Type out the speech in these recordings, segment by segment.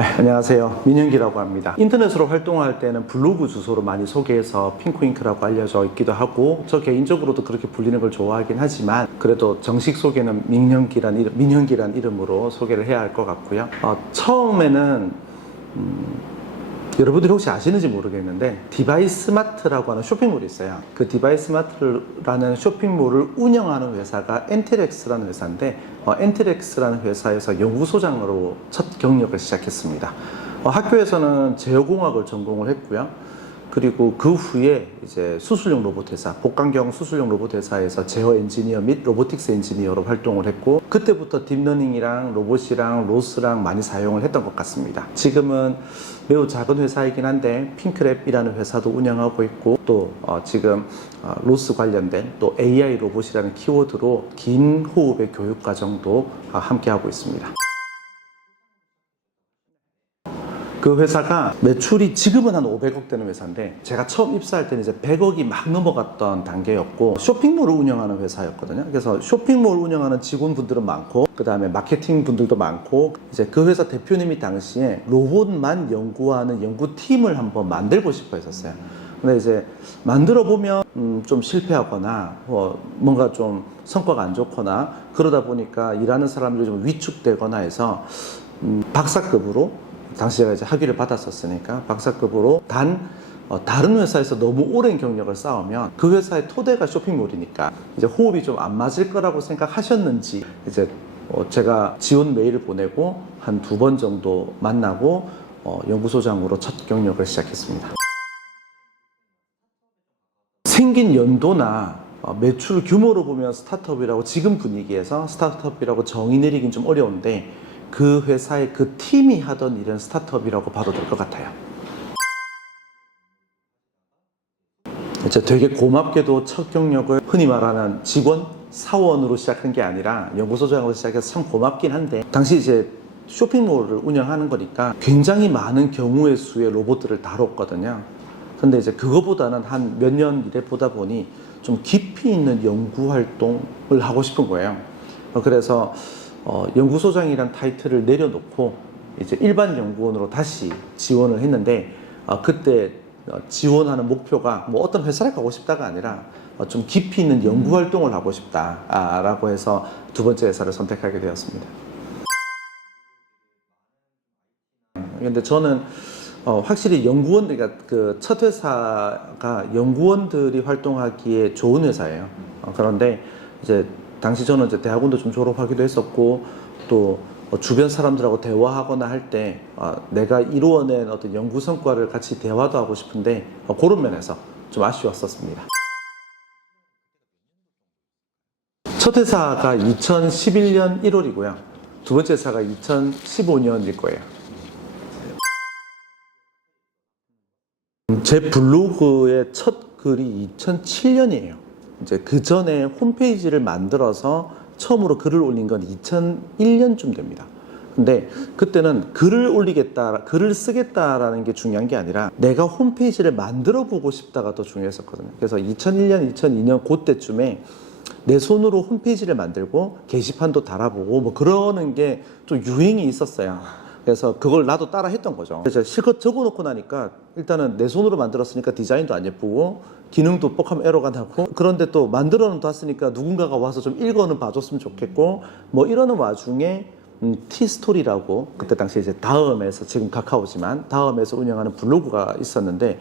네, 안녕하세요. 민현기라고 합니다. 인터넷으로 활동할 때는 블로그 주소로 많이 소개해서 핑크잉크라고 알려져 있기도 하고, 저 개인적으로도 그렇게 불리는 걸 좋아하긴 하지만 그래도 정식 소개는 민현기란 이름으로 소개를 해야 할 것 같고요. 처음에는 여러분들이 혹시 아시는지 모르겠는데 디바이스마트라고 하는 쇼핑몰이 있어요. 그 디바이스마트라는 쇼핑몰을 운영하는 회사가 엔텔엑스라는 회사인데, 엔텔엑스라는 회사에서 연구소장으로 첫 경력을 시작했습니다. 학교에서는 제어공학을 전공을 했고요. 그리고 그 후에 이제 수술용 로봇 회사, 복강경 수술용 로봇 회사에서 제어 엔지니어 및 로보틱스 엔지니어로 활동을 했고, 그때부터 딥러닝이랑 로봇이랑 로스랑 많이 사용을 했던 것 같습니다. 지금은 매우 작은 회사이긴 한데 핑크랩이라는 회사도 운영하고 있고, 또 지금 로스 관련된 또 AI 로봇이라는 키워드로 긴 호흡의 교육 과정도 함께 하고 있습니다. 그 회사가 매출이 지금은 한 500억 되는 회사인데, 제가 처음 입사할 때는 이제 100억이 막 넘어갔던 단계였고, 쇼핑몰을 운영하는 회사였거든요. 그래서 쇼핑몰 운영하는 직원분들은 많고, 그 다음에 마케팅 분들도 많고, 이제 그 회사 대표님이 당시에 로봇만 연구하는 연구팀을 한번 만들고 싶어 했었어요. 근데 이제 만들어 보면 좀 실패하거나 뭔가 좀 성과가 안 좋거나 그러다 보니까 일하는 사람들이 좀 위축되거나 해서 박사급으로, 당시 제가 이제 학위를 받았었으니까 박사급으로 다른 회사에서 너무 오랜 경력을 쌓으면 그 회사의 토대가 쇼핑몰이니까 이제 호흡이 좀 안 맞을 거라고 생각하셨는지, 이제 제가 지원 메일을 보내고 한 2번 정도 만나고 연구소장으로 첫 경력을 시작했습니다. 생긴 연도나 매출 규모로 보면 스타트업이라고, 지금 분위기에서 스타트업이라고 정의 내리긴 좀 어려운데, 그 회사의 그 팀이 하던 일은 스타트업이라고 봐도 될 것 같아요. 이제 되게 고맙게도 첫 경력을 흔히 말하는 직원, 사원으로 시작한 게 아니라 연구소장으로 시작해서 참 고맙긴 한데, 당시 이제 쇼핑몰을 운영하는 거니까 굉장히 많은 경우의 수의 로봇들을 다뤘거든요. 근데 이제 그거보다는 한 몇 년 일해 보다 보니 좀 깊이 있는 연구 활동을 하고 싶은 거예요. 그래서 연구소장이란 타이틀을 내려놓고 이제 일반 연구원으로 다시 지원을 했는데, 그때 지원하는 목표가 뭐 어떤 회사를 가고 싶다가 아니라 좀 깊이 있는 연구 활동을 하고 싶다라고 해서 두 번째 회사를 선택하게 되었습니다. 근데 저는 확실히 그러니까 그 첫 회사가 연구원들이 활동하기에 좋은 회사예요. 그런데 이제 당시 저는 이제 대학원도 좀 졸업하기도 했었고, 또 주변 사람들하고 대화하거나 할 때 내가 이루어낸 어떤 연구 성과를 같이 대화도 하고 싶은데, 그런 면에서 좀 아쉬웠었습니다. 첫 회사가 2011년 1월이고요. 두 번째 회사가 2015년일 거예요. 제 블로그의 첫 글이 2007년이에요. 이제 그 전에 홈페이지를 만들어서 처음으로 글을 올린 건 2001년쯤 됩니다. 근데 그때는 글을 쓰겠다라는 게 중요한 게 아니라 내가 홈페이지를 만들어 보고 싶다가 더 중요했었거든요. 그래서 2001년, 2002년 그때쯤에 내 손으로 홈페이지를 만들고 게시판도 달아보고 뭐 그러는 게 좀 유행이 있었어요. 그래서 그걸 나도 따라 했던 거죠. 그래서 실컷 적어놓고 나니까 일단은 내 손으로 만들었으니까 디자인도 안 예쁘고 기능도 뻑하면 에러가 나고, 그런데 또 만들어는 놨으니까 누군가가 와서 좀 읽어는 봐줬으면 좋겠고, 뭐 이러는 와중에 티스토리라고, 그때 당시 이제 다음에서, 지금 카카오지만 다음에서 운영하는 블로그가 있었는데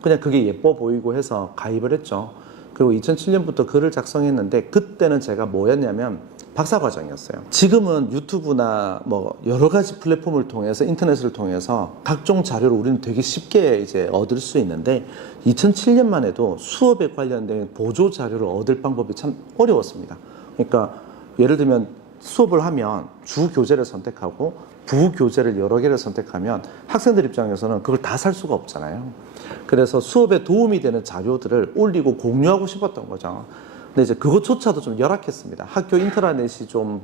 그냥 그게 예뻐 보이고 해서 가입을 했죠. 그리고 2007년부터 글을 작성했는데, 그때는 제가 뭐였냐면 박사과정이었어요. 지금은 유튜브나 뭐 여러 가지 플랫폼을 통해서, 인터넷을 통해서 각종 자료를 우리는 되게 쉽게 이제 얻을 수 있는데, 2007년만 해도 수업에 관련된 보조 자료를 얻을 방법이 참 어려웠습니다. 그러니까 예를 들면 수업을 하면 주 교재를 선택하고 부교재를 여러 개를 선택하면 학생들 입장에서는 그걸 다 살 수가 없잖아요. 그래서 수업에 도움이 되는 자료들을 올리고 공유하고 싶었던 거죠. 근데 이제 그것조차도 좀 열악했습니다. 학교 인터넷이 좀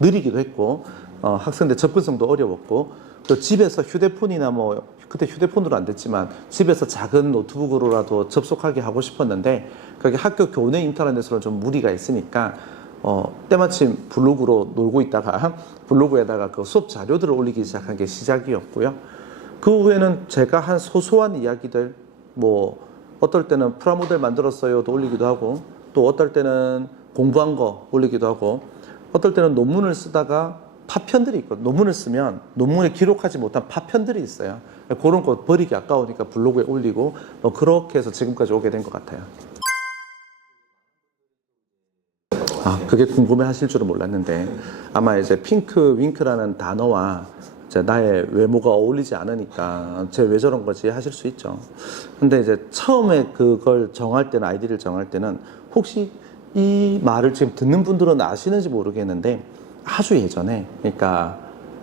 느리기도 했고, 학생들 접근성도 어려웠고, 또 집에서 휴대폰이나 뭐 그때 휴대폰으로 안 됐지만 집에서 작은 노트북으로라도 접속하게 하고 싶었는데, 그게 학교 교내 인터넷으로는 좀 무리가 있으니까 때마침 블로그로 놀고 있다가 블로그에다가 그 수업 자료들을 올리기 시작한 게 시작이었고요. 그 후에는 제가 한 소소한 이야기들, 뭐 어떨 때는 프라모델 만들었어요도 올리기도 하고, 또 어떨 때는 공부한 거 올리기도 하고, 어떨 때는 논문을 쓰다가 파편들이 있거든요. 논문을 쓰면 논문에 기록하지 못한 파편들이 있어요. 그런 거 버리기 아까우니까 블로그에 올리고, 뭐 그렇게 해서 지금까지 오게 된 것 같아요. 그게 궁금해 하실 줄은 몰랐는데, 아마 이제 핑크 윙크라는 단어와 이제 나의 외모가 어울리지 않으니까 쟤 왜 저런 거지 하실 수 있죠. 근데 이제 처음에 그걸 정할 때는, 아이디를 정할 때는, 혹시 이 말을 지금 듣는 분들은 아시는지 모르겠는데, 아주 예전에, 그러니까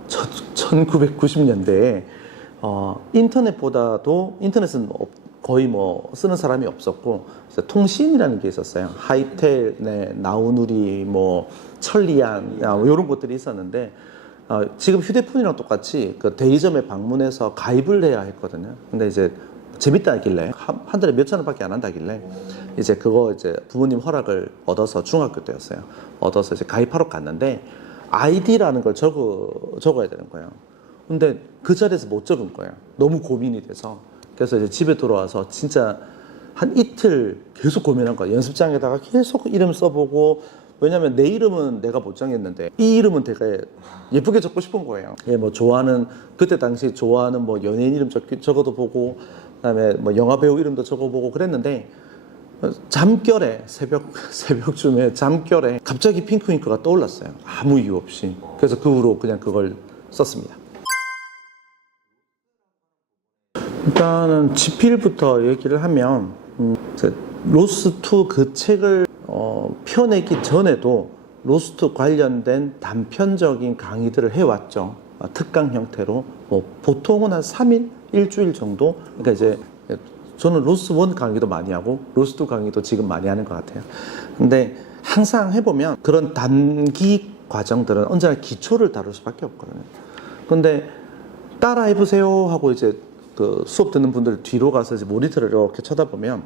1990년대에 인터넷보다도, 인터넷은 거의 뭐 쓰는 사람이 없었고, 통신이라는 게 있었어요. 하이텔, 네, 나우누리, 뭐 천리안, 이런 것들이 있었는데, 지금 휴대폰이랑 똑같이 그 대리점에 방문해서 가입을 해야 했거든요. 근데 이제 재밌다 하길래, 한 달에 몇천 원밖에 안 한다길래, 이제 그거 이제 부모님 허락을 얻어서, 중학교 때였어요. 얻어서 이제 가입하러 갔는데, 아이디라는 걸 적어야 되는 거예요. 근데 그 자리에서 못 적은 거예요. 너무 고민이 돼서. 그래서 이제 집에 돌아와서 진짜 한 이틀 계속 고민한 거예요. 연습장에다가 계속 이름 써보고, 왜냐면 내 이름은 내가 못 정했는데 이 이름은 되게 예쁘게 적고 싶은 거예요. 예, 뭐 좋아하는, 그때 당시 좋아하는 뭐 연예인 이름 적어도 보고, 그다음에 뭐 영화 배우 이름도 적어보고 그랬는데, 잠결에 새벽쯤에 잠결에 갑자기 핑크윙크가 떠올랐어요. 아무 이유 없이. 그래서 그 후로 그냥 그걸 썼습니다. 일단은 지필부터 얘기를 하면, 로스2 그 책을 펴내기 전에도 로스트 관련된 단편적인 강의들을 해왔죠. 특강 형태로. 뭐 보통은 한 3일, 일주일 정도. 그러니까 이제 저는 로스1 강의도 많이 하고 로스2 강의도 지금 많이 하는 것 같아요. 근데 항상 해보면 그런 단기 과정들은 언제나 기초를 다룰 수밖에 없거든요. 근데 따라 해보세요 하고 이제 그 수업 듣는 분들 뒤로 가서 이제 모니터를 이렇게 쳐다보면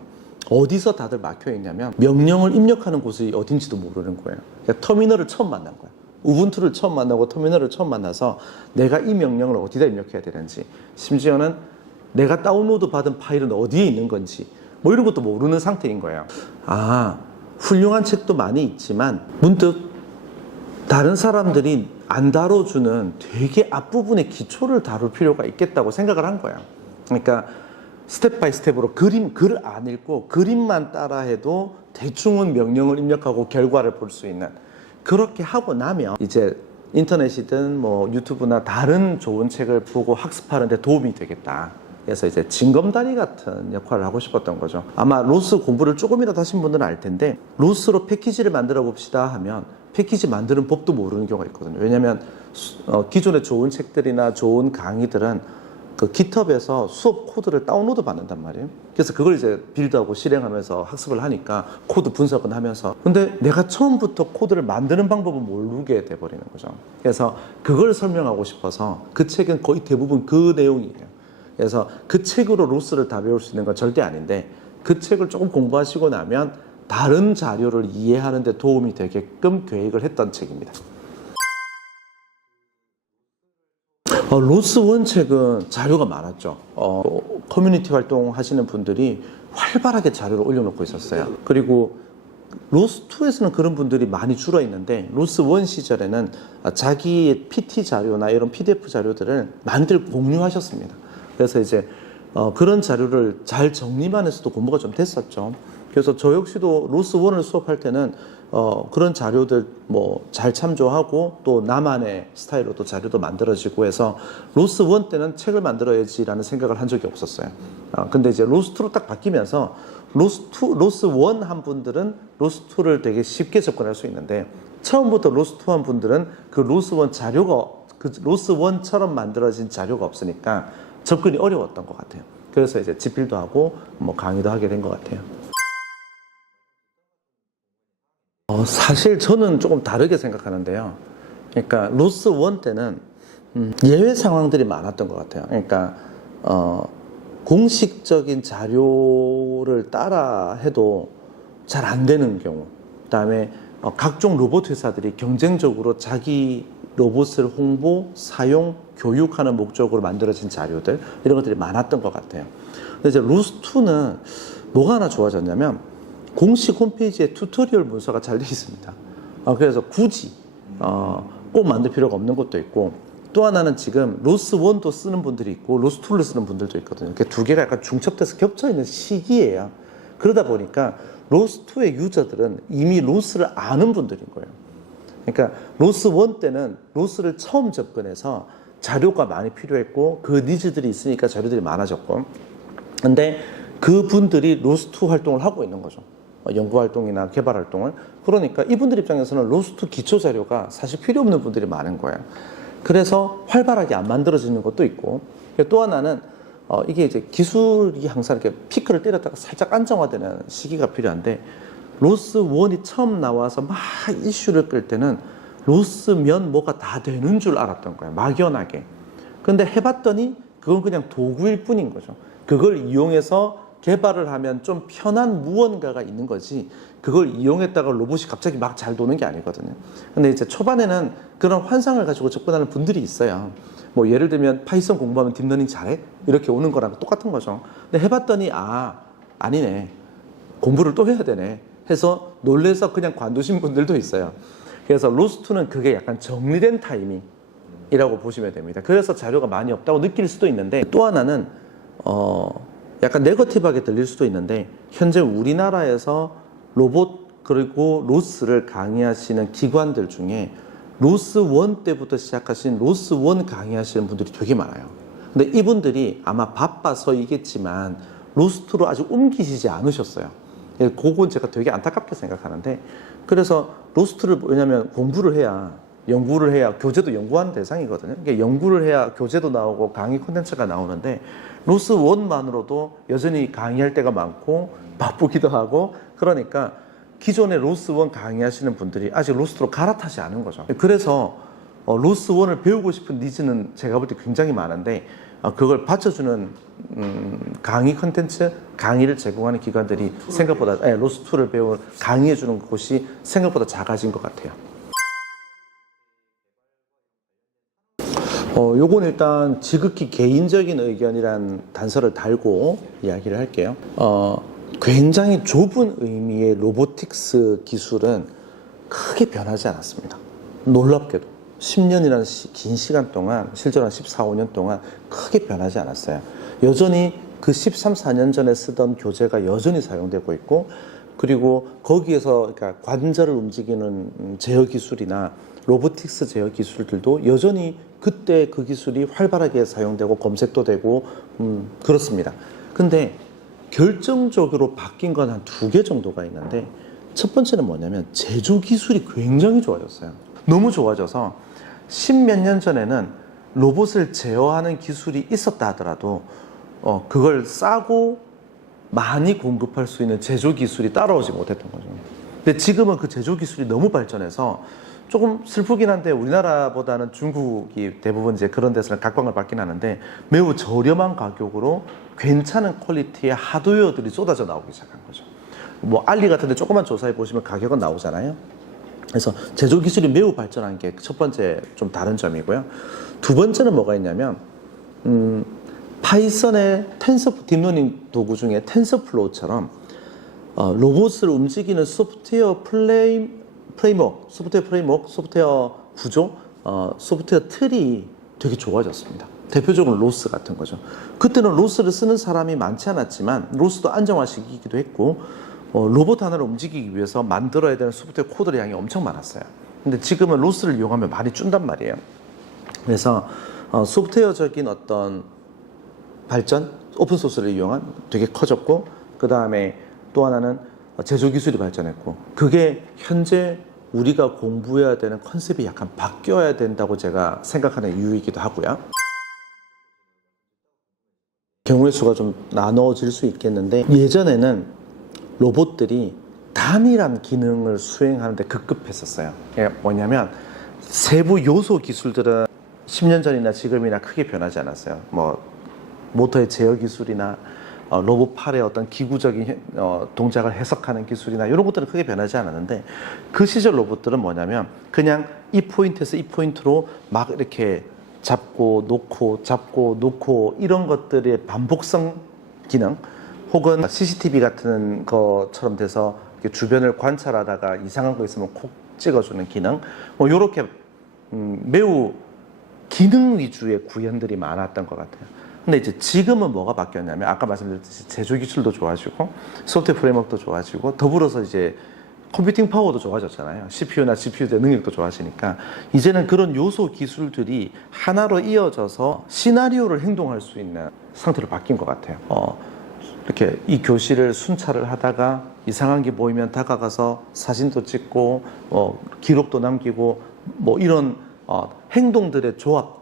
어디서 다들 막혀 있냐면, 명령을 입력하는 곳이 어딘지도 모르는 거예요. 그러니까 터미널을 처음 만난 거예요. 우분투를 처음 만나고 터미널을 처음 만나서 내가 이 명령을 어디다 입력해야 되는지, 심지어는 내가 다운로드 받은 파일은 어디에 있는 건지, 뭐 이런 것도 모르는 상태인 거예요. 훌륭한 책도 많이 있지만 문득 다른 사람들이 안 다뤄주는 되게 앞부분의 기초를 다룰 필요가 있겠다고 생각을 한 거예요. 그러니까 스텝 바이 스텝으로 글을 안 읽고 그림만 따라해도 대충은 명령을 입력하고 결과를 볼 수 있는, 그렇게 하고 나면 이제 인터넷이든 뭐 유튜브나 다른 좋은 책을 보고 학습하는 데 도움이 되겠다. 그래서 이제 징검다리 같은 역할을 하고 싶었던 거죠. 아마 로스 공부를 조금이라도 하신 분들은 알 텐데, 로스로 패키지를 만들어 봅시다 하면 패키지 만드는 법도 모르는 경우가 있거든요. 왜냐하면 기존의 좋은 책들이나 좋은 강의들은 그 깃허브에서 수업 코드를 다운로드 받는단 말이에요. 그래서 그걸 이제 빌드하고 실행하면서 학습을 하니까 코드 분석은 하면서, 근데 내가 처음부터 코드를 만드는 방법은 모르게 돼버리는 거죠. 그래서 그걸 설명하고 싶어서 그 책은 거의 대부분 그 내용이에요. 그래서 그 책으로 로스를 다 배울 수 있는 건 절대 아닌데, 그 책을 조금 공부하시고 나면 다른 자료를 이해하는 데 도움이 되게끔 계획을 했던 책입니다. 로스1 책은 자료가 많았죠. 커뮤니티 활동 하시는 분들이 활발하게 자료를 올려놓고 있었어요. 그리고 로스2에서는 그런 분들이 많이 줄어 있는데, 로스1 시절에는 자기의 PT 자료나 이런 PDF 자료들을 많이들 공유하셨습니다. 그래서 이제 그런 자료를 잘 정리하면서도 공부가 좀 됐었죠. 그래서 저 역시도 로스1을 수업할 때는 그런 자료들 뭐 잘 참조하고, 또 나만의 스타일로 또 자료도 만들어지고 해서 로스1 때는 책을 만들어야지라는 생각을 한 적이 없었어요. 근데 이제 로스2로 딱 바뀌면서 로스1 한 분들은 로스2를 되게 쉽게 접근할 수 있는데, 처음부터 로스2 한 분들은 그 로스1 자료가, 그 로스1처럼 만들어진 자료가 없으니까 접근이 어려웠던 것 같아요. 그래서 이제 집필도 하고 뭐 강의도 하게 된 것 같아요. 사실 저는 조금 다르게 생각하는데요. 그러니까 로스1 때는 예외 상황들이 많았던 것 같아요. 그러니까 공식적인 자료를 따라 해도 잘 안 되는 경우, 그다음에 각종 로봇 회사들이 경쟁적으로 자기 로봇을 홍보, 사용, 교육하는 목적으로 만들어진 자료들 이런 것들이 많았던 것 같아요. 근데 이제 로스2는 뭐가 하나 좋아졌냐면 공식 홈페이지에 튜토리얼 문서가 잘 되어 있습니다. 그래서 굳이 꼭 만들 필요가 없는 것도 있고, 또 하나는 지금 로스1도 쓰는 분들이 있고 로스2를 쓰는 분들도 있거든요. 두 개가 약간 중첩돼서 겹쳐 있는 시기예요. 그러다 보니까 로스2의 유저들은 이미 로스를 아는 분들인 거예요. 그러니까 로스1 때는 로스를 처음 접근해서 자료가 많이 필요했고 그 니즈들이 있으니까 자료들이 많아졌고, 근데 그분들이 로스2 활동을 하고 있는 거죠. 연구 활동이나 개발 활동을. 그러니까 이분들 입장에서는 로스2 기초 자료가 사실 필요 없는 분들이 많은 거예요. 그래서 활발하게 안 만들어지는 것도 있고, 또 하나는 이게 이제 기술이 항상 이렇게 피크를 때렸다가 살짝 안정화되는 시기가 필요한데, 로스1이 처음 나와서 막 이슈를 끌 때는 로스면 뭐가 다 되는 줄 알았던 거예요. 막연하게. 근데 해봤더니 그건 그냥 도구일 뿐인 거죠. 그걸 이용해서 개발을 하면 좀 편한 무언가가 있는 거지, 그걸 이용했다가 로봇이 갑자기 막 잘 도는 게 아니거든요. 근데 이제 초반에는 그런 환상을 가지고 접근하는 분들이 있어요. 뭐 예를 들면 파이썬 공부하면 딥러닝 잘해? 이렇게 오는 거랑 똑같은 거죠. 근데 해봤더니 아니네, 공부를 또 해야 되네 해서 놀래서 그냥 관두신 분들도 있어요. 그래서 로스2는 그게 약간 정리된 타이밍이라고 보시면 됩니다. 그래서 자료가 많이 없다고 느낄 수도 있는데, 또 하나는 약간 네거티브하게 들릴 수도 있는데, 현재 우리나라에서 로봇 그리고 로스를 강의하시는 기관들 중에 로스1 때부터 시작하신 로스1 강의하시는 분들이 되게 많아요. 근데 이분들이 아마 바빠서이겠지만 로스2로 아직 옮기시지 않으셨어요. 그건 제가 되게 안타깝게 생각하는데, 그래서 로스트를, 왜냐면 공부를 해야, 연구를 해야, 교재도 연구하는 대상이거든요. 그러니까 연구를 해야 교재도 나오고 강의 콘텐츠가 나오는데, 로스1만으로도 여전히 강의할 때가 많고 바쁘기도 하고, 그러니까 기존에 로스1 강의하시는 분들이 아직 로스트로 갈아타지 않은 거죠. 그래서 로스1을 배우고 싶은 니즈는 제가 볼 때 굉장히 많은데, 그걸 받쳐주는 강의 컨텐츠, 강의를 제공하는 기관들이 생각보다, 로스2를 배울, 강의해주는 곳이 생각보다 작아진 것 같아요. 요건 일단 지극히 개인적인 의견이란 단서를 달고 이야기를 할게요. 굉장히 좁은 의미의 로보틱스 기술은 크게 변하지 않았습니다. 놀랍게도 10년이라는 긴 시간 동안, 실제로 한 14, 15년 동안 크게 변하지 않았어요. 여전히 그 13, 14년 전에 쓰던 교재가 여전히 사용되고 있고, 그리고 거기에서 그러니까 관절을 움직이는 제어 기술이나 로보틱스 제어 기술들도 여전히 그때 그 기술이 활발하게 사용되고 검색도 되고 그렇습니다. 근데 결정적으로 바뀐 건 한 2개 정도가 있는데, 첫 번째는 뭐냐면 제조 기술이 굉장히 좋아졌어요. 너무 좋아져서 10몇 년 전에는 로봇을 제어하는 기술이 있었다 하더라도 그걸 싸고 많이 공급할 수 있는 제조 기술이 따라오지 못했던 거죠. 근데 지금은 그 제조 기술이 너무 발전해서, 조금 슬프긴 한데 우리나라보다는 중국이 대부분 이제 그런 데서는 각광을 받긴 하는데, 매우 저렴한 가격으로 괜찮은 퀄리티의 하드웨어들이 쏟아져 나오기 시작한 거죠. 뭐 알리 같은 데 조금만 조사해 보시면 가격은 나오잖아요. 그래서 제조 기술이 매우 발전한 게 첫 번째 좀 다른 점이고요. 두 번째는 뭐가 있냐면, 파이썬의 딥러닝 도구 중에 텐서플로우처럼 로봇을 움직이는 소프트웨어 프레임워크, 소프트웨어 구조, 소프트웨어 틀이 되게 좋아졌습니다. 대표적으로 로스 같은 거죠. 그때는 로스를 쓰는 사람이 많지 않았지만 로스도 안정화시키기도 했고, 로봇 하나를 움직이기 위해서 만들어야 되는 소프트웨어 코드의 양이 엄청 많았어요. 근데 지금은 로스를 이용하면 많이 준단 말이에요. 그래서 소프트웨어적인 어떤 발전, 오픈소스를 이용한 되게 커졌고, 그 다음에 또 하나는 제조 기술이 발전했고, 그게 현재 우리가 공부해야 되는 컨셉이 약간 바뀌어야 된다고 제가 생각하는 이유이기도 하고요. 경우의 수가 좀 나눠질 수 있겠는데, 예전에는 로봇들이 단일한 기능을 수행하는데 급급했었어요. 그게 뭐냐면, 세부 요소 기술들은 10년 전이나 지금이나 크게 변하지 않았어요. 뭐 모터의 제어 기술이나 로봇 팔의 어떤 기구적인 동작을 해석하는 기술이나 이런 것들은 크게 변하지 않았는데 그 시절 로봇들은 뭐냐면 그냥 이 포인트에서 이 포인트로 막 이렇게 잡고 놓고 이런 것들의 반복성 기능 혹은 CCTV 같은 것처럼 돼서 주변을 관찰하다가 이상한 거 있으면 콕 찍어주는 기능 뭐 이렇게 매우 기능 위주의 구현들이 많았던 것 같아요. 근데 이제 지금은 뭐가 바뀌었냐면 아까 말씀드렸듯이 제조 기술도 좋아지고 소프트웨어 프레임워크도 좋아지고 더불어서 이제 컴퓨팅 파워도 좋아졌잖아요. CPU나 GPU의 능력도 좋아지니까 이제는 그런 요소 기술들이 하나로 이어져서 시나리오를 행동할 수 있는 상태로 바뀐 것 같아요. 이렇게 이 교실을 순찰을 하다가 이상한 게 보이면 다가가서 사진도 찍고 기록도 남기고 뭐 이런 행동들의 조합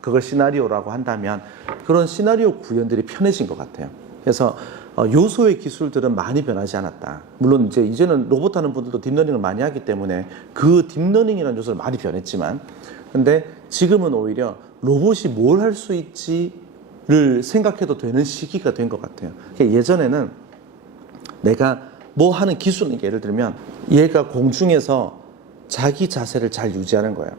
그걸 시나리오라고 한다면 그런 시나리오 구현들이 편해진 것 같아요. 그래서 요소의 기술들은 많이 변하지 않았다. 물론 이제는 로봇 하는 분들도 딥러닝을 많이 하기 때문에 그 딥러닝이라는 요소를 많이 변했지만 근데 지금은 오히려 로봇이 뭘 할 수 있지를 생각해도 되는 시기가 된 것 같아요. 예전에는 내가 뭐 하는 기술은 예를 들면 얘가 공중에서 자기 자세를 잘 유지하는 거예요.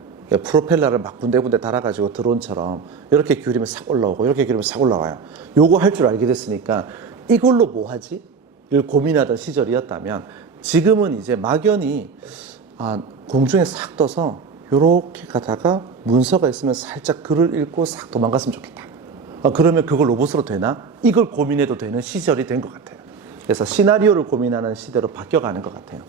프로펠러를 막 군데군데 달아가지고 드론처럼 이렇게 기울이면 싹 올라오고 이렇게 기울이면 싹 올라와요. 요거 할 줄 알게 됐으니까 이걸로 뭐 하지? 를 고민하던 시절이었다면 지금은 이제 막연히 공중에 싹 떠서 이렇게 가다가 문서가 있으면 살짝 글을 읽고 싹 도망갔으면 좋겠다. 그러면 그걸 로봇으로 되나? 이걸 고민해도 되는 시절이 된 것 같아요. 그래서 시나리오를 고민하는 시대로 바뀌어가는 것 같아요.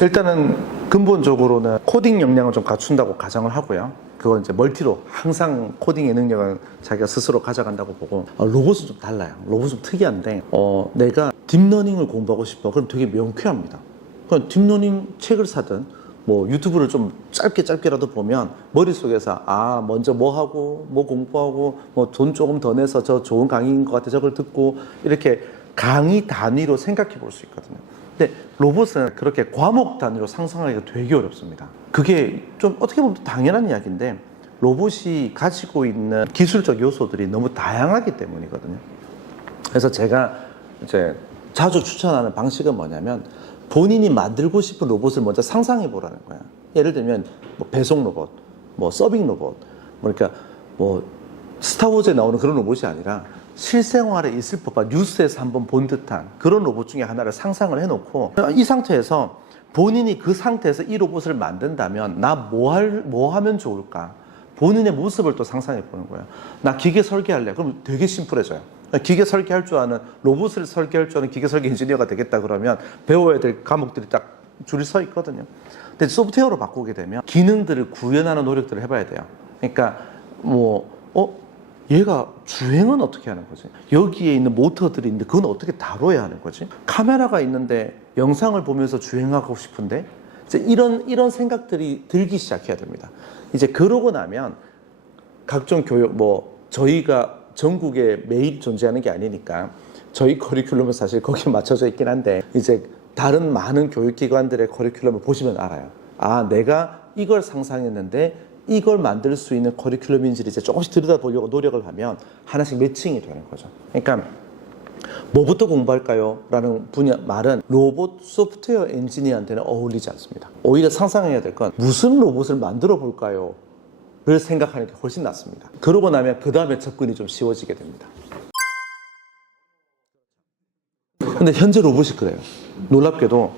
일단은 근본적으로는 코딩 역량을 좀 갖춘다고 가정을 하고요. 그건 이제 멀티로 항상 코딩의 능력은 자기가 스스로 가져간다고 보고 로봇은 좀 달라요. 로봇은 좀 특이한데 내가 딥러닝을 공부하고 싶어. 그럼 되게 명쾌합니다. 그럼 딥러닝 책을 사든 뭐 유튜브를 좀 짧게라도 보면 머릿속에서 먼저 뭐 하고 뭐 공부하고 뭐 돈 조금 더 내서 저 좋은 강의인 것 같아 저걸 듣고 이렇게 강의 단위로 생각해 볼 수 있거든요. 근데 로봇은 그렇게 과목 단위로 상상하기가 되게 어렵습니다. 그게 좀 어떻게 보면 당연한 이야기인데 로봇이 가지고 있는 기술적 요소들이 너무 다양하기 때문이거든요. 그래서 제가 이제 자주 추천하는 방식은 뭐냐면 본인이 만들고 싶은 로봇을 먼저 상상해 보라는 거야. 예를 들면 뭐 배송 로봇, 뭐 서빙 로봇, 그러니까 뭐 스타워즈에 나오는 그런 로봇이 아니라 실생활에 있을 법한 뉴스에서 한번 본 듯한 그런 로봇 중에 하나를 상상을 해놓고 이 상태에서 본인이 그 상태에서 이 로봇을 만든다면 나 뭐 하면 좋을까? 본인의 모습을 또 상상해 보는 거예요. 나 기계 설계할래. 그럼 되게 심플해져요. 기계 설계할 줄 아는 로봇을 설계할 줄 아는 기계 설계 인지니어가 되겠다 그러면 배워야 될 과목들이 딱 줄이 서 있거든요. 근데 소프트웨어로 바꾸게 되면 기능들을 구현하는 노력들을 해봐야 돼요. 그러니까 얘가 주행은 어떻게 하는 거지? 여기에 있는 모터들이 있는데 그건 어떻게 다뤄야 하는 거지? 카메라가 있는데 영상을 보면서 주행하고 싶은데 이제 이런 생각들이 들기 시작해야 됩니다. 이제 그러고 나면 각종 교육 저희가 전국에 매일 존재하는 게 아니니까 저희 커리큘럼은 사실 거기에 맞춰져 있긴 한데 이제 다른 많은 교육기관들의 커리큘럼을 보시면 알아요. 내가 이걸 상상했는데 이걸 만들 수 있는 커리큘럼인지를 이제 조금씩 들여다보려고 노력을 하면 하나씩 매칭이 되는 거죠. 그러니까 뭐부터 공부할까요? 라는 말은 로봇 소프트웨어 엔지니어한테는 어울리지 않습니다. 오히려 상상해야 될 건 무슨 로봇을 만들어 볼까요? 를 생각하는 게 훨씬 낫습니다. 그러고 나면 그 다음에 접근이 좀 쉬워지게 됩니다. 근데 현재 로봇이 그래요. 놀랍게도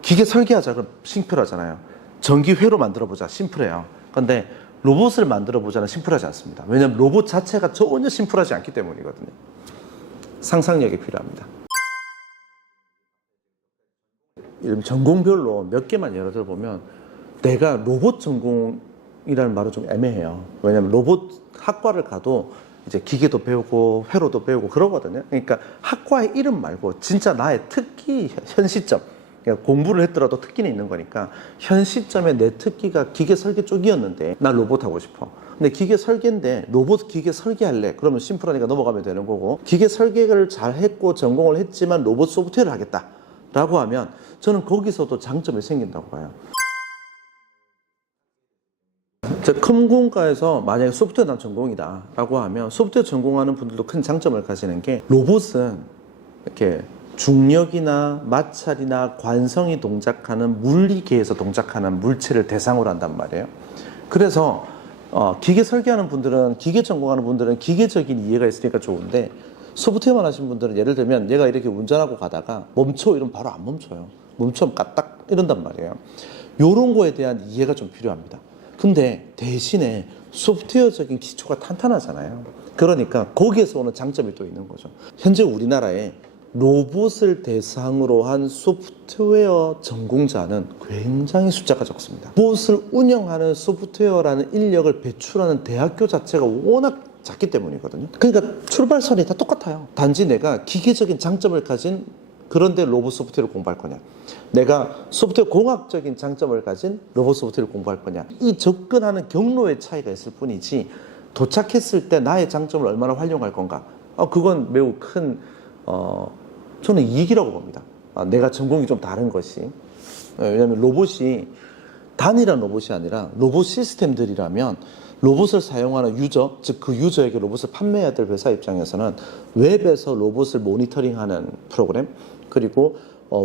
기계 설계하자 그럼 심플하잖아요. 전기회로 만들어보자 심플해요. 근데 로봇을 만들어보자는 심플하지 않습니다. 왜냐하면 로봇 자체가 전혀 심플하지 않기 때문이거든요. 상상력이 필요합니다. 이런 전공별로 몇 개만 예를 들어보면 내가 로봇 전공이라는 말은 좀 애매해요. 왜냐하면 로봇 학과를 가도 이제 기계도 배우고 회로도 배우고 그러거든요. 그러니까 학과의 이름 말고 진짜 나의 특기 현 시점, 그러니까 공부를 했더라도 특기는 있는 거니까 현 시점에 내 특기가 기계 설계 쪽이었는데 나 로봇 하고 싶어. 근데 기계 설계인데 로봇 기계 설계할래. 그러면 심플하니까 넘어가면 되는 거고, 기계 설계를 잘 했고 전공을 했지만 로봇 소프트웨어를 하겠다 라고 하면 저는 거기서도 장점이 생긴다고 봐요. 컴공과에서 만약에 소프트웨어 난 전공이다라고 하면 소프트웨어 전공하는 분들도 큰 장점을 가지는 게 로봇은 이렇게 중력이나 마찰이나 관성이 동작하는 물리계에서 동작하는 물체를 대상으로 한단 말이에요. 그래서 기계 설계하는 분들은 기계 전공하는 분들은 기계적인 이해가 있으니까 좋은데 소프트웨어만 하신 분들은 예를 들면 얘가 이렇게 운전하고 가다가 멈춰 이러면 바로 안 멈춰요. 멈추면 까딱 이런단 말이에요. 요런 거에 대한 이해가 좀 필요합니다. 근데 대신에 소프트웨어적인 기초가 탄탄하잖아요. 그러니까 거기에서 오는 장점이 또 있는 거죠. 현재 우리나라에 로봇을 대상으로 한 소프트웨어 전공자는 굉장히 숫자가 적습니다. 로봇을 운영하는 소프트웨어라는 인력을 배출하는 대학교 자체가 워낙 작기 때문이거든요. 그러니까 출발선이 다 똑같아요. 단지 내가 기계적인 장점을 가진 그런데 로봇 소프트웨어를 공부할 거냐, 내가 소프트웨어 공학적인 장점을 가진 로봇 소프트웨어를 공부할 거냐, 이 접근하는 경로의 차이가 있을 뿐이지 도착했을 때 나의 장점을 얼마나 활용할 건가, 그건 매우 큰 저는 이익이라고 봅니다. 내가 전공이 좀 다른 것이. 왜냐하면 로봇이 단일한 로봇이 아니라 로봇 시스템들이라면 로봇을 사용하는 유저, 즉 그 유저에게 로봇을 판매해야 될 회사 입장에서는 웹에서 로봇을 모니터링하는 프로그램, 그리고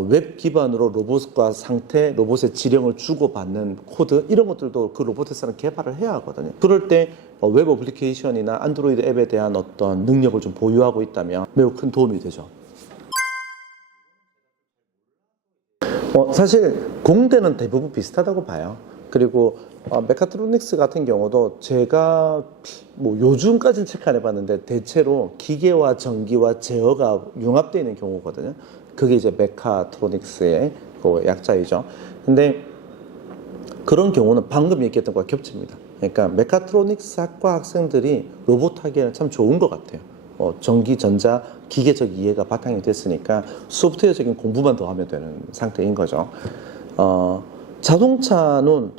웹 기반으로 로봇과 상태, 로봇의 지령을 주고받는 코드, 이런 것들도 그 로봇에서는 개발을 해야 하거든요. 그럴 때 웹 어플리케이션이나 안드로이드 앱에 대한 어떤 능력을 좀 보유하고 있다면 매우 큰 도움이 되죠. 사실 공대는 대부분 비슷하다고 봐요. 그리고 메카트로닉스 같은 경우도 제가 뭐 요즘까지는 체크 안 해봤는데 대체로 기계와 전기와 제어가 융합되어 있는 경우거든요. 그게 이제 메카트로닉스의 그 약자이죠. 근데 그런 경우는 방금 얘기했던 거와 겹칩니다. 그러니까 메카트로닉스 학과 학생들이 로봇 하기에는 참 좋은 것 같아요. 전기, 전자, 기계적 이해가 바탕이 됐으니까 소프트웨어적인 공부만 더 하면 되는 상태인 거죠. 자동차는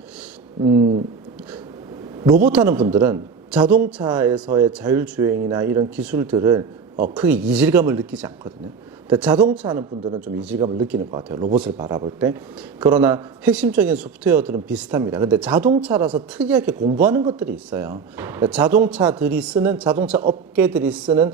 로봇 하는 분들은 자동차에서의 자율주행이나 이런 기술들을 크게 이질감을 느끼지 않거든요. 근데 자동차 하는 분들은 좀 이질감을 느끼는 것 같아요. 로봇을 바라볼 때. 그러나 핵심적인 소프트웨어들은 비슷합니다. 근데 자동차라서 특이하게 공부하는 것들이 있어요. 자동차들이 쓰는, 자동차 업계들이 쓰는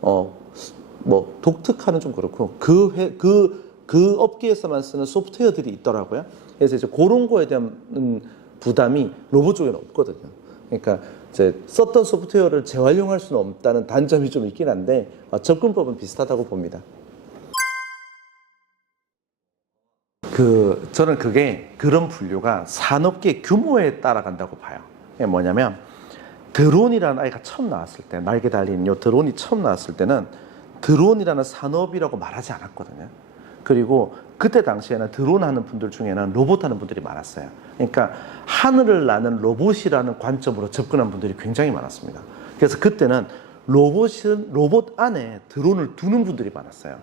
뭐 독특하는 좀 그렇고 그 업계에서만 쓰는 소프트웨어들이 있더라고요. 그래서 이제 그런 거에 대한 부담이 로봇 쪽에는 없거든요. 그러니까 이제 썼던 소프트웨어를 재활용할 수는 없다는 단점이 좀 있긴 한데 접근법은 비슷하다고 봅니다. 저는 그런 분류가 산업계 규모에 따라간다고 봐요. 이게 뭐냐면 드론이라는 아이가 처음 나왔을 때, 날개 달린 요 드론이 처음 나왔을 때는 드론이라는 산업이라고 말하지 않았거든요. 그리고 그때 당시에는 드론 하는 분들 중에는 로봇 하는 분들이 많았어요. 그러니까 하늘을 나는 로봇이라는 관점으로 접근한 분들이 굉장히 많았습니다. 그래서 그때는 로봇 안에 드론을 두는 분들이 많았어요.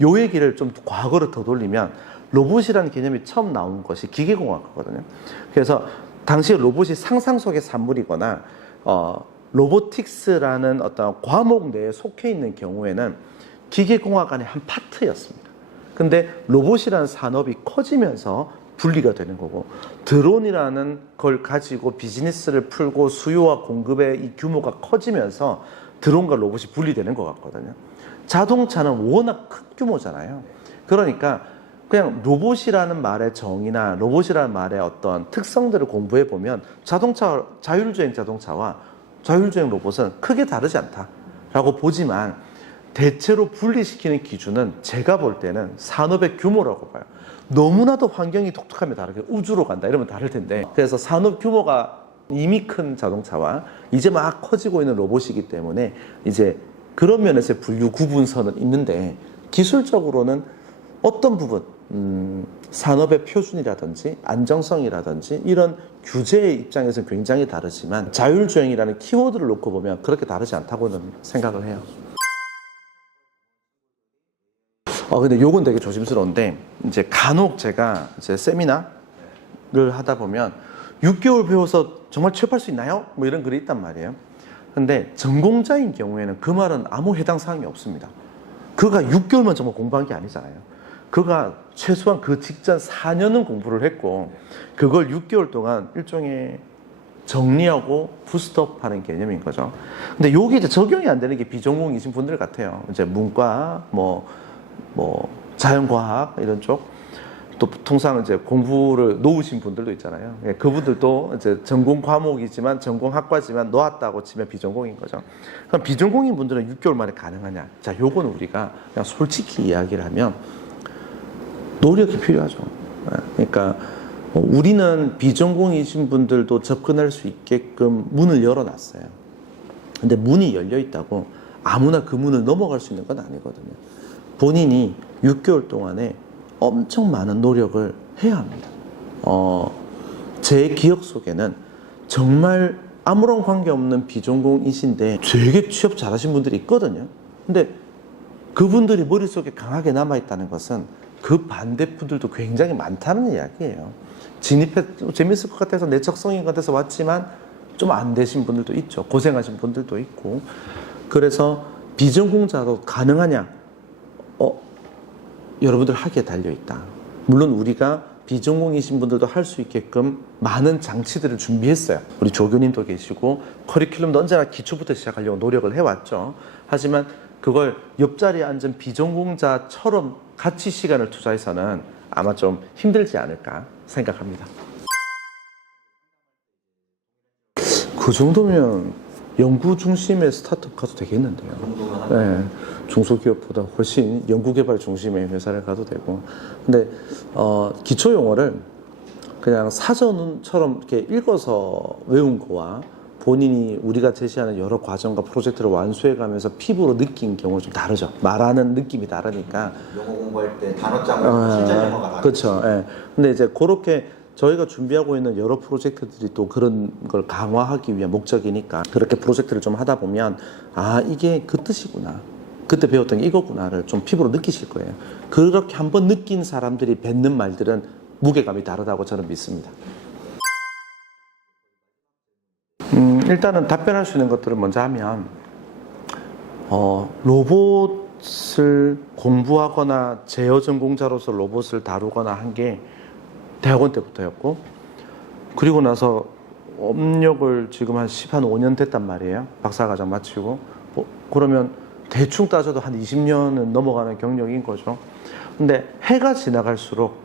요 얘기를 좀 과거로 더 돌리면 로봇이라는 개념이 처음 나온 것이 기계공학이거든요. 그래서 당시에 로봇이 상상 속의 산물이거나 로보틱스라는 어떤 과목 내에 속해 있는 경우에는 기계공학 안의 한 파트였습니다. 근데 로봇이라는 산업이 커지면서 분리가 되는 거고, 드론이라는 걸 가지고 비즈니스를 풀고 수요와 공급의 이 규모가 커지면서 드론과 로봇이 분리되는 것 같거든요. 자동차는 워낙 큰 규모잖아요. 그러니까 그냥 로봇이라는 말의 정의나 로봇이라는 말의 어떤 특성들을 공부해 보면 자율주행 자동차와 자율주행 로봇은 크게 다르지 않다라고 보지만, 대체로 분리시키는 기준은 제가 볼 때는 산업의 규모라고 봐요. 너무나도 환경이 독특하면 다르게 우주로 간다 이러면 다를 텐데, 그래서 산업 규모가 이미 큰 자동차와 이제 막 커지고 있는 로봇이기 때문에 이제 그런 면에서의 분류 구분선은 있는데, 기술적으로는 어떤 부분 산업의 표준이라든지 안정성이라든지 이런 규제의 입장에서는 굉장히 다르지만 자율주행이라는 키워드를 놓고 보면 그렇게 다르지 않다고는 생각을 해요. 근데 요건 되게 조심스러운데, 이제 간혹 제가 이제 세미나를 하다 보면 6개월 배워서 정말 취업할 수 있나요? 뭐 이런 글이 있단 말이에요. 근데 전공자인 경우에는 그 말은 아무 해당 사항이 없습니다. 그가 6개월만 정말 공부한 게 아니잖아요. 그가 최소한 그 직전 4년은 공부를 했고, 그걸 6개월 동안 일종의 정리하고 부스트업하는 개념인 거죠. 근데 여기 이제 적용이 안 되는 게 비전공이신 분들 같아요. 이제 문과, 자연과학 이런 쪽, 또 통상 이제 공부를 놓으신 분들도 있잖아요. 그분들도 이제 전공 과목이지만 전공 학과지만 놓았다고 치면 비전공인 거죠. 그럼 비전공인 분들은 6개월 만에 가능하냐? 자, 요거는 우리가 그냥 솔직히 이야기를 하면 노력이 필요하죠. 그러니까 우리는 비전공이신 분들도 접근할 수 있게끔 문을 열어놨어요. 근데 문이 열려 있다고 아무나 그 문을 넘어갈 수 있는 건 아니거든요. 본인이 6개월 동안에 엄청 많은 노력을 해야 합니다. 제 기억 속에는 정말 아무런 관계없는 비전공이신데 되게 취업 잘하신 분들이 있거든요. 근데 그분들이 머릿속에 강하게 남아있다는 것은 그 반대분들도 굉장히 많다는 이야기예요. 진입해 재밌을 것 같아서 내 적성인 것 같아서 왔지만 좀 안 되신 분들도 있죠. 고생하신 분들도 있고. 그래서 비전공자도 가능하냐? 여러분들 하기에 달려있다. 물론 우리가 비전공이신 분들도 할 수 있게끔 많은 장치들을 준비했어요. 우리 조교님도 계시고 커리큘럼도 언제나 기초부터 시작하려고 노력을 해왔죠. 하지만 그걸 옆자리에 앉은 비전공자처럼 같이 시간을 투자해서는 아마 좀 힘들지 않을까 생각합니다. 그 정도면 연구 중심의 스타트업 가도 되겠는데요. 네, 중소기업보다 훨씬 연구개발 중심의 회사를 가도 되고. 근데 기초 용어를 그냥 사전처럼 이렇게 읽어서 외운 거와 본인이 우리가 제시하는 여러 과정과 프로젝트를 완수해가면서 피부로 느낀 경우는 좀 다르죠. 말하는 느낌이 다르니까. 영어 공부할 때 단어장과 실전 영어가 다르죠. 그렇죠. 예. 근데 이제 그렇게 저희가 준비하고 있는 여러 프로젝트들이 또 그런 걸 강화하기 위한 목적이니까 그렇게 프로젝트를 좀 하다 보면 아, 이게 그 뜻이구나. 그때 배웠던 게 이거구나를 좀 피부로 느끼실 거예요. 그렇게 한번 느낀 사람들이 뱉는 말들은 무게감이 다르다고 저는 믿습니다. 일단은 답변할 수 있는 것들을 먼저 하면 로봇을 공부하거나 제어 전공자로서 로봇을 다루거나 한 게 대학원 때부터였고, 그리고 나서 업력을 지금 한 5년 됐단 말이에요. 박사과정 마치고. 그러면 대충 따져도 한 20년은 넘어가는 경력인 거죠. 근데 해가 지나갈수록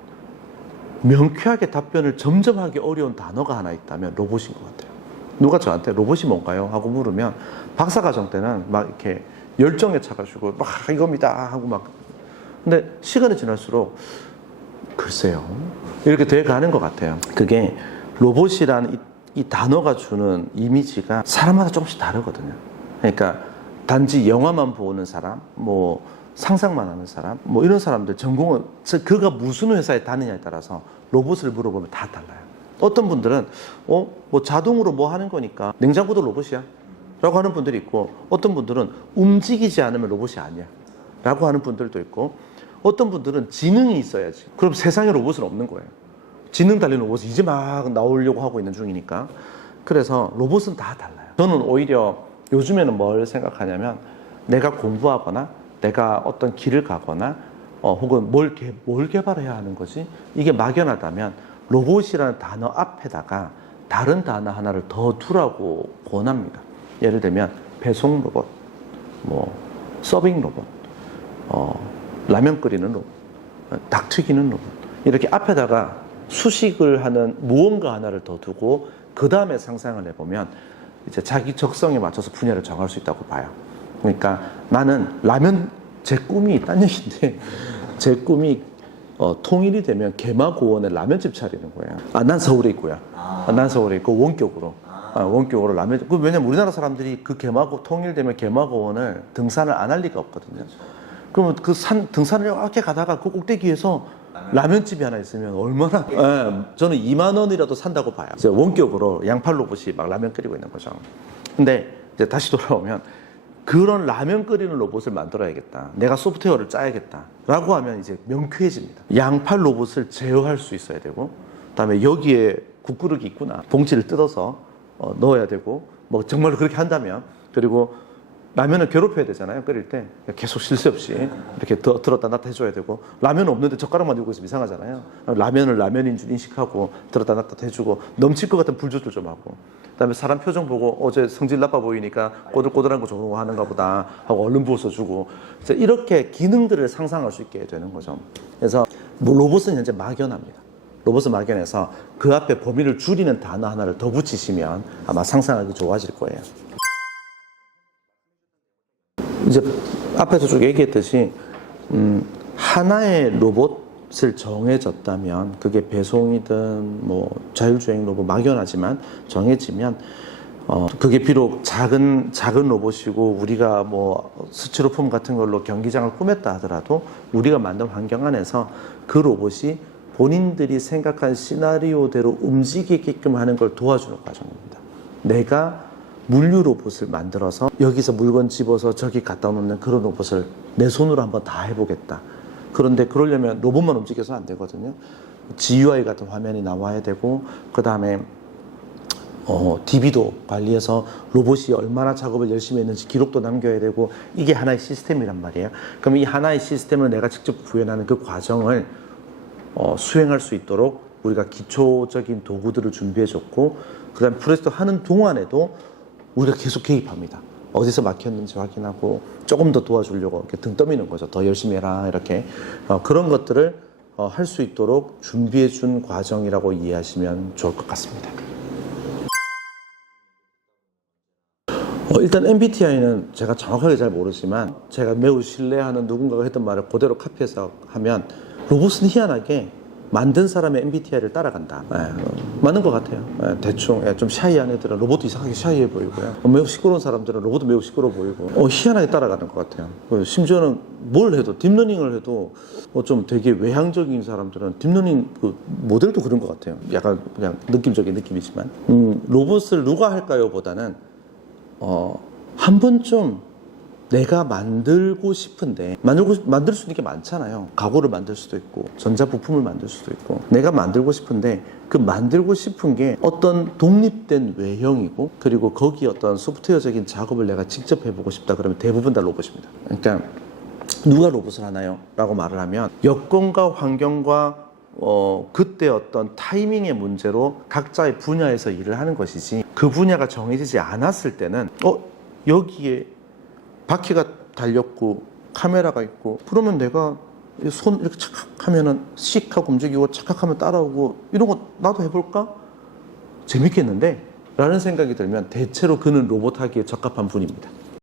명쾌하게 답변을 점점 하기 어려운 단어가 하나 있다면 로봇인 것 같아요. 누가 저한테 로봇이 뭔가요? 하고 물으면 박사과정 때는 막 이렇게 열정에 차가지고 막 이겁니다 하고 막, 근데 시간이 지날수록 글쎄요 이렇게 돼 가는 것 같아요. 그게 로봇이라는 이 단어가 주는 이미지가 사람마다 조금씩 다르거든요. 그러니까 단지 영화만 보는 사람, 상상만 하는 사람, 이런 사람들 전공은 그가 무슨 회사에 다니냐에 따라서 로봇을 물어보면 다 달라요. 어떤 분들은 자동으로 뭐 하는 거니까 냉장고도 로봇이야 라고 하는 분들이 있고, 어떤 분들은 움직이지 않으면 로봇이 아니야 라고 하는 분들도 있고, 어떤 분들은 지능이 있어야지. 그럼 세상에 로봇은 없는 거예요. 지능 달린 로봇이 이제 막 나오려고 하고 있는 중이니까. 그래서 로봇은 다 달라요. 저는 오히려 요즘에는 뭘 생각하냐면, 내가 공부하거나 내가 어떤 길을 가거나 혹은 뭘 개발해야 하는 거지, 이게 막연하다면 로봇이라는 단어 앞에다가 다른 단어 하나를 더 두라고 권합니다. 예를 들면 배송 로봇, 서빙 로봇, 라면 끓이는 로봇, 닭 튀기는 로봇, 이렇게 앞에다가 수식을 하는 무언가 하나를 더 두고 그 다음에 상상을 해보면 이제 자기 적성에 맞춰서 분야를 정할 수 있다고 봐요. 그러니까 나는 라면, 제 꿈이 딴 얘기인데 제 꿈이 통일이 되면 개마고원에 라면집 차리는 거예요. 난 서울에 있고요. 난 서울에 있고 원격으로. 원격으로 라면. 왜냐면 우리나라 사람들이 그 통일되면 개마고원을 등산을 안 할 리가 없거든요. 그러면 그 등산을 이렇게 가다가 그 꼭대기에서 라면집이 하나 있으면 얼마나, 저는 2만 원이라도 산다고 봐요. 이제 원격으로 양팔 로봇이 막 라면 끓이고 있는 거죠. 근데 이제 다시 돌아오면 그런 라면 끓이는 로봇을 만들어야겠다. 내가 소프트웨어를 짜야겠다. 라고 하면 이제 명쾌해집니다. 양팔 로봇을 제어할 수 있어야 되고, 그다음에 여기에 국그릇이 있구나. 봉지를 뜯어서 넣어야 되고, 정말로 그렇게 한다면, 그리고 라면을 괴롭혀야 되잖아요. 끓일 때 계속 쉴 새 없이 이렇게 들었다 놨다 해줘야 되고, 라면 없는데 젓가락만 들고 있으면 이상하잖아요. 라면을 라면인 줄 인식하고 들었다 놨다 해주고, 넘칠 것 같은 불 조절 좀 하고, 그다음에 사람 표정 보고 어제 성질 나빠 보이니까 꼬들꼬들한 거 좋은 거 하는가 보다 하고 얼른 부어서 주고, 이렇게 기능들을 상상할 수 있게 되는 거죠. 그래서 뭐 로봇은 현재 막연합니다. 로봇을 막연해서 그 앞에 범위를 줄이는 단어 하나를 더 붙이시면 아마 상상하기 좋아질 거예요. 이제 앞에서 쭉 얘기했듯이 하나의 로봇을 정해졌다면, 그게 배송이든 뭐 자율주행 로봇, 막연하지만 정해지면 그게 비록 작은 로봇이고 우리가 뭐 스티로폼 같은 걸로 경기장을 꾸몄다 하더라도 우리가 만든 환경 안에서 그 로봇이 본인들이 생각한 시나리오대로 움직이게끔 하는 걸 도와주는 과정입니다. 내가 물류 로봇을 만들어서 여기서 물건 집어서 저기 갖다 놓는 그런 로봇을 내 손으로 한번 다 해보겠다. 그런데 그러려면 로봇만 움직여서 안 되거든요. GUI 같은 화면이 나와야 되고, 그 다음에 DB도 관리해서 로봇이 얼마나 작업을 열심히 했는지 기록도 남겨야 되고, 이게 하나의 시스템이란 말이에요. 그럼 이 하나의 시스템을 내가 직접 구현하는 그 과정을 수행할 수 있도록 우리가 기초적인 도구들을 준비해줬고, 그 다음에 프로젝트 하는 동안에도 우리가 계속 개입합니다. 어디서 막혔는지 확인하고 조금 더 도와주려고 이렇게 등 떠미는 거죠. 더 열심히 해라, 이렇게. 그런 것들을 할 수 있도록 준비해 준 과정이라고 이해하시면 좋을 것 같습니다. 일단 MBTI는 제가 정확하게 잘 모르지만, 제가 매우 신뢰하는 누군가가 했던 말을 그대로 카피해서 하면, 로봇은 희한하게 만든 사람의 MBTI를 따라간다. 맞는 것 같아요. 대충 좀 샤이한 애들은 로봇도 이상하게 샤이해 보이고요. 매우 시끄러운 사람들은 로봇도 매우 시끄러워 보이고, 희한하게 따라가는 것 같아요. 심지어는 뭘 해도, 딥러닝을 해도 좀 되게 외향적인 사람들은 딥러닝 그 모델도 그런 것 같아요. 약간 그냥 느낌적인 느낌이지만, 로봇을 누가 할까요? 보다는 한 번쯤 내가 만들고 싶은데, 만들 수 있는 게 많잖아요. 가구를 만들 수도 있고, 전자부품을 만들 수도 있고. 내가 만들고 싶은데, 그 만들고 싶은 게 어떤 독립된 외형이고, 그리고 거기에 어떤 소프트웨어적인 작업을 내가 직접 해보고 싶다 그러면 대부분 다 로봇입니다. 그러니까 누가 로봇을 하나요? 라고 말을 하면, 여건과 환경과 그때 어떤 타이밍의 문제로 각자의 분야에서 일을 하는 것이지, 그 분야가 정해지지 않았을 때는 여기에 바퀴가 달렸고 카메라가 있고, 그러면 내가 손 이렇게 착각 하면은 씩 하고 움직이고, 착각하면 따라오고, 이런 거 나도 해볼까? 재밌겠는데? 라는 생각이 들면 대체로 그는 로봇 하기에 적합한 분입니다.